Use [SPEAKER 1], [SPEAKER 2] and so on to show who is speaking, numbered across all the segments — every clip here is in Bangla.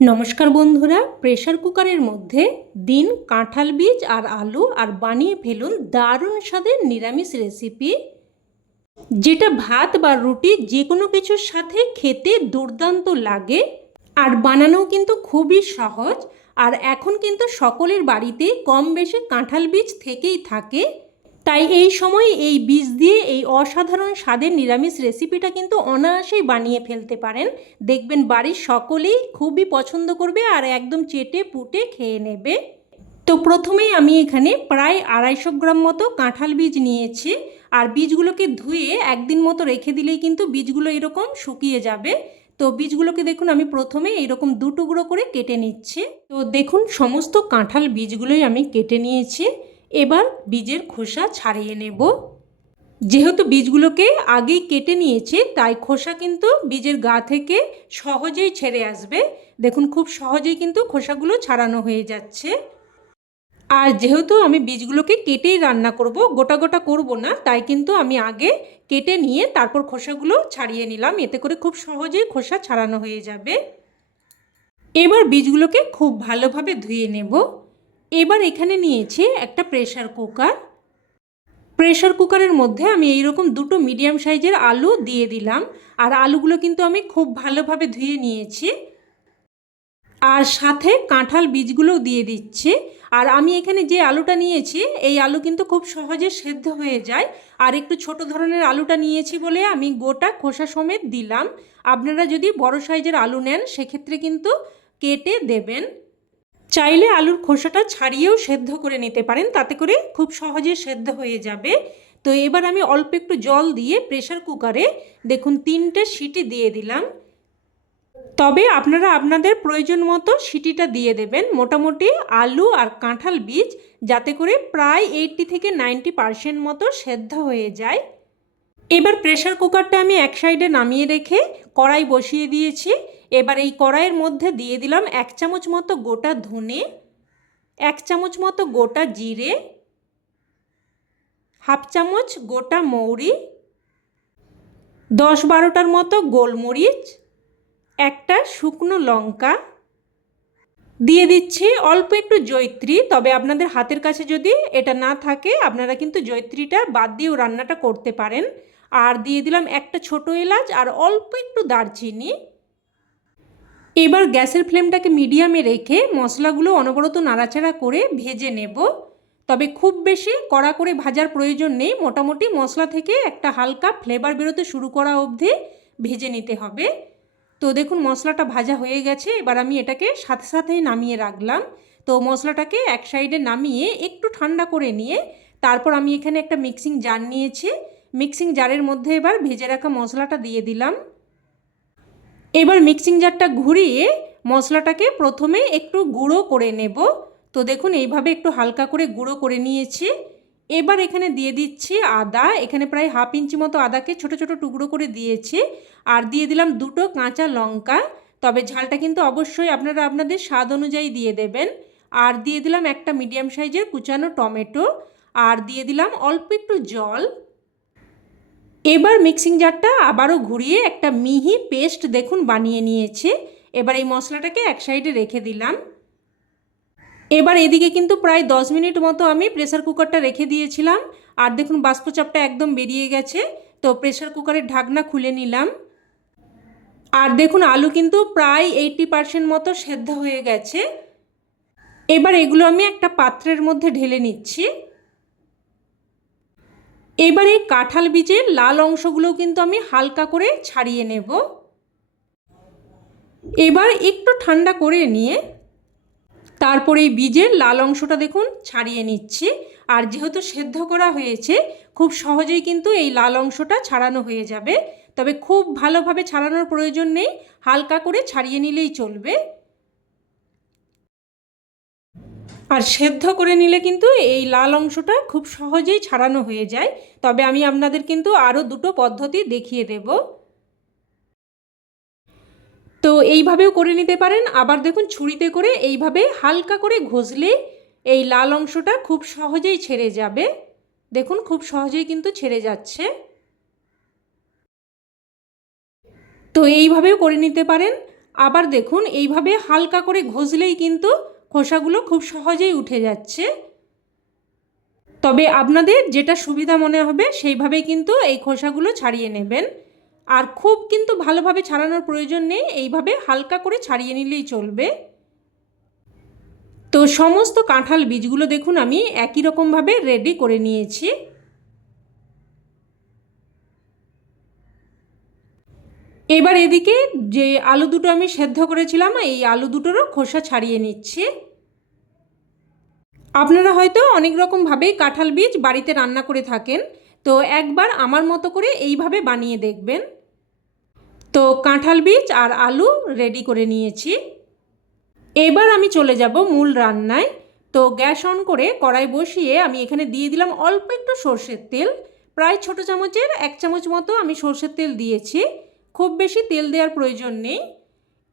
[SPEAKER 1] নমস্কার বন্ধুরা প্রেশার কুকারের মধ্যে দিন, কাঁঠাল বীজ আর আলু আর বানিয়ে ফেলুন দারুণ স্বাদের নিরামিষ রেসিপি যেটা ভাত বা রুটি যে কোনো কিছুর সাথে খেতে দুর্দান্ত লাগে আর বানানোও কিন্তু খুবই সহজ। আর এখন কিন্তু সকলের বাড়িতে কম বেশি কাঁঠাল বীজ থেকেই থাকে। তাই এই সময় এই বীজ দিয়ে এই অসাধারণ স্বাদের নিরামিষ রেসিপিটা কিন্তু অনায়াসেই বানিয়ে ফেলতে পারেন। দেখবেন বাড়ির সকলেই খুবই পছন্দ করবে আর একদম চেটে পুটে খেয়ে নেবে। তো প্রথমেই আমি এখানে প্রায় আড়াইশো গ্রাম মতো কাঁঠাল বীজ নিয়েছি। আর বীজগুলোকে ধুয়ে একদিন মতো রেখে দিলেই কিন্তু বীজগুলো এরকম শুকিয়ে যাবে। তো বীজগুলোকে দেখুন, আমি প্রথমে এরকম দু টুকরো করে কেটে নিচ্ছি। তো দেখুন, সমস্ত কাঁঠাল বীজগুলোই আমি কেটে নিয়েছি। এবার বীজের খোসা ছাড়িয়ে নেব। যেহেতু বীজগুলোকে আগেই কেটে নিয়েছি, তাই খোসা কিন্তু বীজের গা থেকে সহজেই ছেড়ে আসবে। দেখুন, খুব সহজেই কিন্তু খোসাগুলো ছাড়ানো হয়ে যাচ্ছে। আর যেহেতু আমি বীজগুলোকে কেটেই রান্না করব, গোটা গোটা করব না, তাই কিন্তু আমি আগে কেটে নিয়ে তারপর খোসাগুলো ছাড়িয়ে নিলাম। এতে করে খুব সহজেই খোসা ছাড়ানো হয়ে যাবে। এবার বীজগুলোকে খুব ভালোভাবে ধুয়ে নেব। এবার এখানে নিয়েছি একটা প্রেশার কুকার প্রেশার কুকারের মধ্যে আমি এই রকম দুটো মিডিয়াম সাইজের আলু দিয়ে দিলাম। আর আলুগুলো কিন্তু আমি খুব ভালোভাবে ধুয়ে নিয়েছি। আর সাথে কাঁঠাল বীজগুলোও দিয়ে দিচ্ছি। আর আমি এখানে যে আলুটা নিয়েছি, এই আলু কিন্তু খুব সহজে সেদ্ধ হয়ে যায়। আর একটু ছোট ধরনের আলুটা নিয়েছি বলে আমি গোটা খোসা সমেত দিলাম। আপনারা যদি বড় সাইজের আলু নেন, সেক্ষেত্রে কিন্তু কেটে দেবেন। চাইলে আলুর খোসাটা ছাড়িয়েও সেদ্ধ করে নিতে পারেন, তাতে করে খুব সহজে সেদ্ধ হয়ে যাবে। তো এবার আমি অল্প একটু জল দিয়ে প্রেশার কুকারে দেখুন তিনটে সিটি দিয়ে দিলাম। তবে আপনারা আপনাদের প্রয়োজন মতো সিটিটা দিয়ে দেবেন। মোটামুটি আলু আর কাঁঠাল বীজ যাতে করে প্রায় এইটটি থেকে নাইনটি পারসেন্ট মতো সেদ্ধ হয়ে যায়। এবার প্রেশার কুকারটা আমি এক সাইডে নামিয়ে রেখে কড়াই বসিয়ে দিয়েছি। এবার এই কড়াইয়ের মধ্যে দিয়ে দিলাম এক চামচ মতো গোটা ধনে, এক চামচ মতো গোটা জিরে, হাফ চামচ গোটা মৌরি, দশ বারোটার মতো গোলমরিচ, একটা শুকনো লঙ্কা দিয়ে দিচ্ছি। অল্প একটু জৈত্রী তবে আপনাদের হাতের কাছে যদি এটা না থাকে, আপনারা কিন্তু জৈত্রীটা বাদ দিয়েও রান্নাটা করতে পারেন। আর দিয়ে দিলাম একটা ছোট এলাচ আর অল্প একটু দারচিনি। এবার গ্যাসের ফ্লেমটাকে মিডিয়ামে রেখে মশলাগুলো অনবরত নাড়াচাড়া করে ভেজে নেব। তবে খুব বেশি কড়া করে ভাজার প্রয়োজন নেই। মোটামুটি মশলা থেকে একটা হালকা ফ্লেভার বেরোতে শুরু করা অবধি ভেজে নিতে হবে। তো দেখুন, মশলাটা ভাজা হয়ে গেছে। এবার আমি এটাকে সাথে সাথেই নামিয়ে রাখলাম। তো মশলাটাকে এক সাইডে নামিয়ে একটু ঠান্ডা করে নিয়ে তারপর আমি এখানে একটা মিক্সিং জার নিয়েছি। মিক্সিং জারের মধ্যে এবার ভেজে রাখা মশলাটা দিয়ে দিলাম। এবার মিক্সিং জারটা ঘুরিয়ে মশলাটাকে প্রথমে একটু গুঁড়ো করে নেব। তো দেখুন, এইভাবে একটু হালকা করে গুঁড়ো করে নিয়েছি। এবার এখানে দিয়ে দিচ্ছি আদা। এখানে প্রায় হাফ ইঞ্চি মতো আদাকে ছোট ছোট টুকরো করে দিয়েছি। আর দিয়ে দিলাম দুটো কাঁচা লঙ্কা। তবে ঝালটা কিন্তু অবশ্যই আপনারা আপনাদের স্বাদ অনুযায়ী দিয়ে দেবেন। আর দিয়ে দিলাম একটা মিডিয়াম সাইজের কুচানো টমেটো। আর দিয়ে দিলাম অল্প একটু জল। এবার মিক্সিং জারটা আবারও ঘুরিয়ে একটা মিহি পেস্ট দেখুন বানিয়ে নিয়েছে। এবার এই মশলাটাকে এক সাইডে রেখে দিলাম। এবার এদিকে কিন্তু প্রায় দশ মিনিট মতো আমি প্রেসার কুকারটা রেখে দিয়েছিলাম। আর দেখুন, বাষ্পচাপটা একদম বেরিয়ে গেছে। তো প্রেসার কুকারের ঢাকনা খুলে নিলাম। আর দেখুন, আলু কিন্তু প্রায় এইটটি পারসেন্ট মতো সেদ্ধ হয়ে গেছে। এবার এগুলো আমি একটা পাত্রের মধ্যে ঢেলে নিচ্ছি। এবার এই কাঁঠাল বীজের লাল অংশগুলো কিন্তু আমি হালকা করে ছাড়িয়ে নেব। এবার একটু ঠান্ডা করে নিয়ে তারপর এই বীজের লাল অংশটা দেখুন, ছাড়িয়ে নিচ্ছি। আর যেহেতু সেদ্ধ করা হয়েছে, খুব সহজেই কিন্তু এই লাল অংশটা ছাড়ানো হয়ে যাবে। তবে খুব ভালোভাবে ছাড়ানোর প্রয়োজন নেই, হালকা করে ছাড়িয়ে নিলেই চলবে। আর সেদ্ধ করে নিলে কিন্তু এই লাল অংশটা খুব সহজেই ছাড়ানো হয়ে যায়। তবে আমি আপনাদের কিন্তু আরও দুটো পদ্ধতি দেখিয়ে দেব। তো এইভাবেও করে নিতে পারেন। আবার দেখুন ছুরিতে করে এইভাবে হালকা করে ঘষলে এই লাল অংশটা খুব সহজেই ছেড়ে যাবে। দেখুন খুব সহজেই কিন্তু ছেড়ে যাচ্ছে। তো এইভাবেও করে নিতে পারেন। আবার দেখুন এইভাবে হালকা করে ঘষলেই কিন্তু খোসাগুলো খুব সহজেই উঠে যাচ্ছে। তবে আপনাদের যেটা সুবিধা মনে হবে সেইভাবেই কিন্তু এই খোসাগুলো ছাড়িয়ে নেবেন। আর খুব কিন্তু ভালোভাবে ছাড়ানোর প্রয়োজন নেই, এইভাবে হালকা করে ছাড়িয়ে নিলেই চলবে। তো সমস্ত কাঁঠাল বীজগুলো দেখুন, আমি একই রকমভাবে রেডি করে নিয়েছি। এবার এদিকে যে আলু দুটো আমি সেদ্ধ করেছিলাম, এই আলু দুটোরও খোসা ছাড়িয়ে নিচ্ছি। আপনারা হয়তো অনেক রকমভাবেই কাঁঠাল বীজ বাড়িতে রান্না করে থাকেন, তো একবার আমার মতো করে এইভাবে বানিয়ে দেখবেন। তো কাঁঠাল বীজ আর আলু রেডি করে নিয়েছি। এবার আমি চলে যাব মূল রান্নায়। তো গ্যাস অন করে কড়াই বসিয়ে আমি এখানে দিয়ে দিলাম অল্প একটু সর্ষের তেল। প্রায় ছোটো চামচের এক চামচ মতো আমি সর্ষের তেল দিয়েছি। খুব বেশি তেল দেওয়ার প্রয়োজন নেই।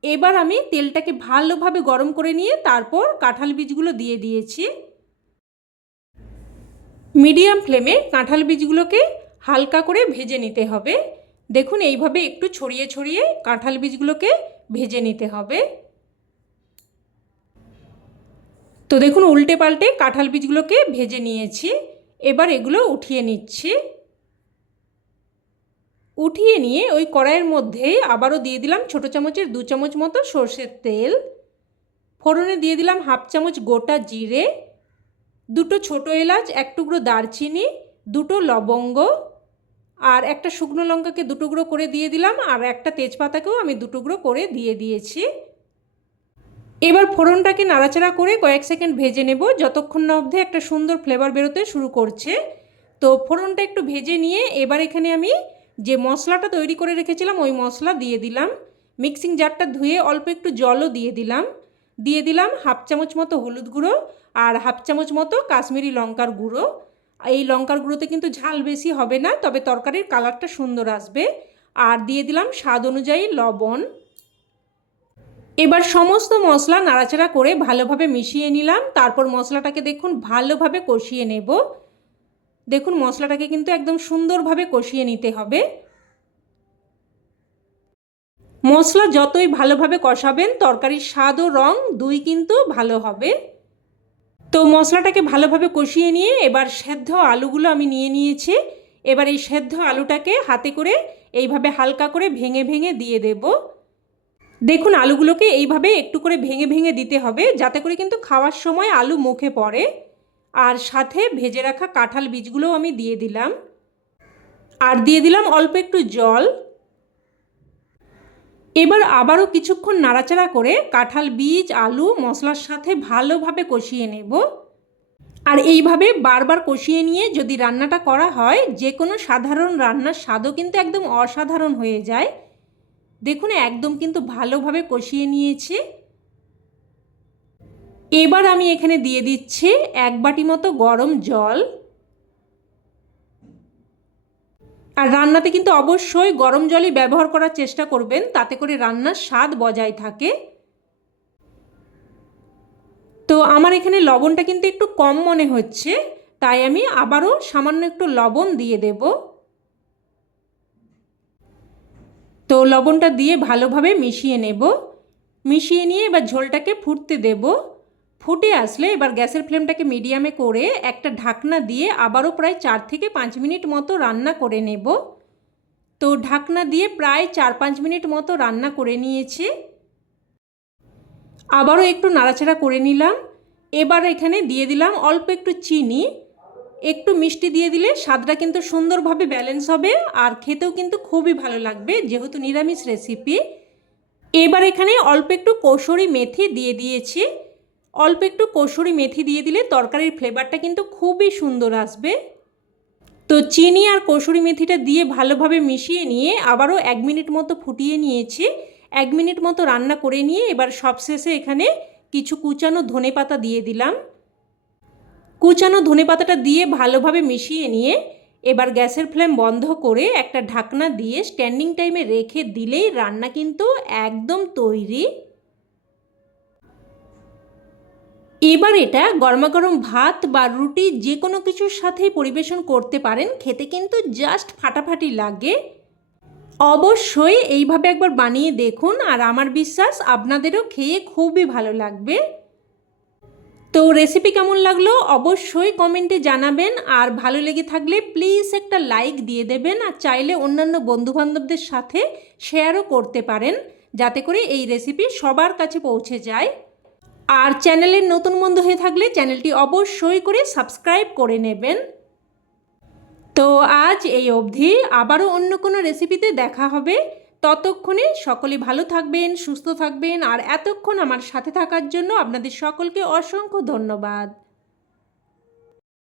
[SPEAKER 1] এবার আমি তেলটাকে ভালোভাবে গরম করে নিয়ে তারপর কাঁঠাল বীজগুলো দিয়ে দিয়েছি। মিডিয়াম ফ্লেমে কাঁঠাল বীজগুলোকে হালকা করে ভেজে নিতে হবে। দেখুন, এইভাবে একটু ছড়িয়ে ছড়িয়ে কাঁঠাল বীজগুলোকে ভেজে নিতে হবে। তো দেখুন উল্টে পাল্টে কাঁঠাল বীজগুলোকে ভেজে নিয়েছি। এবার এগুলো উঠিয়ে নিচ্ছি। উঠিয়ে নিয়ে ওই কড়াইয়ের মধ্যে আবারও দিয়ে দিলাম ছোটো চামচের দু চামচ মতো সর্ষের তেল। ফোড়নে দিয়ে দিলাম হাফ চামচ গোটা জিরে, দুটো ছোটো এলাচ, এক টুকরো দারচিনি, দুটো লবঙ্গ আর একটা শুকনো লঙ্কাকে দুটুকরো করে দিয়ে দিলাম, আর একটা তেজপাতাকেও আমি দুটুকরো করে দিয়ে দিয়েছি। এবার ফোড়নটাকে নাড়াচাড়া করে কয়েক সেকেন্ড ভেজে নেব, যতক্ষণ না অবধি একটা সুন্দর ফ্লেভার বেরোতে শুরু করছে। তো ফোড়নটা একটু ভেজে নিয়ে এবার এখানে আমি যে মশলাটা তৈরি করে রেখেছিলাম, ওই মশলা দিয়ে দিলাম। মিক্সিং জারটা ধুয়ে অল্প একটু জলও দিয়ে দিলাম। দিয়ে দিলাম হাফ চামচ মতো হলুদ গুঁড়ো আর হাফ চামচ মতো কাশ্মীরি লঙ্কার গুঁড়ো। এই লঙ্কার গুঁড়োতে কিন্তু ঝাল বেশি হবে না, তবে তরকারির কালারটা সুন্দর আসবে। আর দিয়ে দিলাম স্বাদ অনুযায়ী লবণ। এবার সমস্ত মশলা নাড়াচাড়া করে ভালোভাবে মিশিয়ে নিলাম। তারপর মশলাটাকে দেখুন ভালোভাবে কষিয়ে নেব। দেখুন মশলাটাকে কিন্তু একদম সুন্দরভাবে কষিয়ে নিতে হবে। মশলা যতই ভালোভাবে কষাবেন, তরকারির স্বাদ ও রং দুই কিন্তু ভালো হবে। তো মশলাটাকে ভালোভাবে কষিয়ে নিয়ে এবার সেদ্ধ আলুগুলো আমি নিয়ে নিয়েছি। এবার এই সেদ্ধ আলুটাকে হাতে করে এইভাবে হালকা করে ভেঙে ভেঙে দিয়ে দেব। দেখুন, আলুগুলোকে এইভাবে একটু করে ভেঙে ভেঙে দিতে হবে, যাতে করে কিন্তু খাওয়ার সময় আলু মুখে পড়ে। আর সাথে ভেজে রাখা কাঁঠাল বীজগুলোও আমি দিয়ে দিলাম। আর দিয়ে দিলাম অল্প একটু জল। এবার আবারও কিছুক্ষণ নাড়াচাড়া করে কাঁঠাল বীজ, আলু, মশলার সাথে ভালোভাবে কষিয়ে নেব। আর এইভাবে বারবার কষিয়ে নিয়ে যদি রান্নাটা করা হয় যে কোনো সাধারণ রান্নার স্বাদও কিন্তু একদম অসাধারণ হয়ে যায়। দেখুন, একদম কিন্তু ভালোভাবে কষিয়ে নিয়েছে। এবার আমি এখানে দিয়ে দিচ্ছি এক বাটি মতো গরম জল। আর রান্নাতে কিন্তু অবশ্যই গরম জলই ব্যবহার করার চেষ্টা করবেন, তাতে করে রান্নার স্বাদ বজায় থাকে। তো আমার এখানে লবণটা কিন্তু একটু কম মনে হচ্ছে, তাই আমি আবারও সামান্য একটু লবণ দিয়ে দেব। তো লবণটা দিয়ে ভালোভাবে মিশিয়ে নেব। মিশিয়ে নিয়ে এবার ঝোলটাকে ফুটতে দেবো। ফুটে আসলে এবার গ্যাসের ফ্লেমটাকে মিডিয়ামে করে একটা ঢাকনা দিয়ে আবারও প্রায় চার থেকে পাঁচ মিনিট মতো রান্না করে নেব। তো ঢাকনা দিয়ে প্রায় চার পাঁচ মিনিট মতো রান্না করে নিয়েছি। আবারও একটু নাড়াচাড়া করে নিলাম। এবার এখানে দিয়ে দিলাম অল্প একটু চিনি। একটু মিষ্টি দিয়ে দিলে স্বাদটা কিন্তু সুন্দরভাবে ব্যালেন্স হবে আর খেতেও কিন্তু খুবই ভালো লাগবে, যেহেতু নিরামিষ রেসিপি এবার এখানে অল্প একটু কৌশরি মেথি দিয়ে দিয়েছি। অল্প একটু কসুরি মেথি দিয়ে দিলে তরকারির ফ্লেভারটা কিন্তু খুবই সুন্দর আসবে। তো চিনি আর কসুরি মেথিটা দিয়ে ভালোভাবে মিশিয়ে নিয়ে আবারও এক মিনিট মতো ফুটিয়ে নিয়েছি। এক মিনিট মতো রান্না করে নিয়ে এবার সবশেষে এখানে কিছু কুচানো ধনে পাতা দিয়ে দিলাম। কুচানো ধনে পাতাটা দিয়ে ভালোভাবে মিশিয়ে নিয়ে এবার গ্যাসের ফ্লেম বন্ধ করে একটা ঢাকনা দিয়ে স্ট্যান্ডিং টাইমে রেখে দিলেই রান্না কিন্তু একদম তৈরি। এবার এটা গরমাগরম ভাত বা রুটি যে কোনো কিছুর সাথেই পরিবেশন করতে পারেন। খেতে কিন্তু জাস্ট ফাটাফাটি লাগে। অবশ্যই এইভাবে একবার বানিয়ে দেখুন আর আমার বিশ্বাস আপনাদেরও খেয়ে খুবই ভালো লাগবে। তো রেসিপি কেমন লাগল অবশ্যই কমেন্টে জানাবেন। আর ভালো লেগে থাকলে প্লিজ একটা লাইক দিয়ে দেবেন আর চাইলে অন্যান্য বন্ধুবান্ধবদের সাথে শেয়ারও করতে পারেন। যাতে করে এই রেসিপি সবার কাছে পৌঁছে যায়। আর চ্যানেলের নতুন বন্ধু হয়ে থাকলে চ্যানেলটি অবশ্যই করে সাবস্ক্রাইব করে নেবেন। তো আজ এই অবধি আবারও অন্য কোনো রেসিপিতে দেখা হবে। ততক্ষণে সকলে ভালো থাকবেন, সুস্থ থাকবেন, আর এতক্ষণ আমার সাথে থাকার জন্য আপনাদের সকলকে অসংখ্য ধন্যবাদ।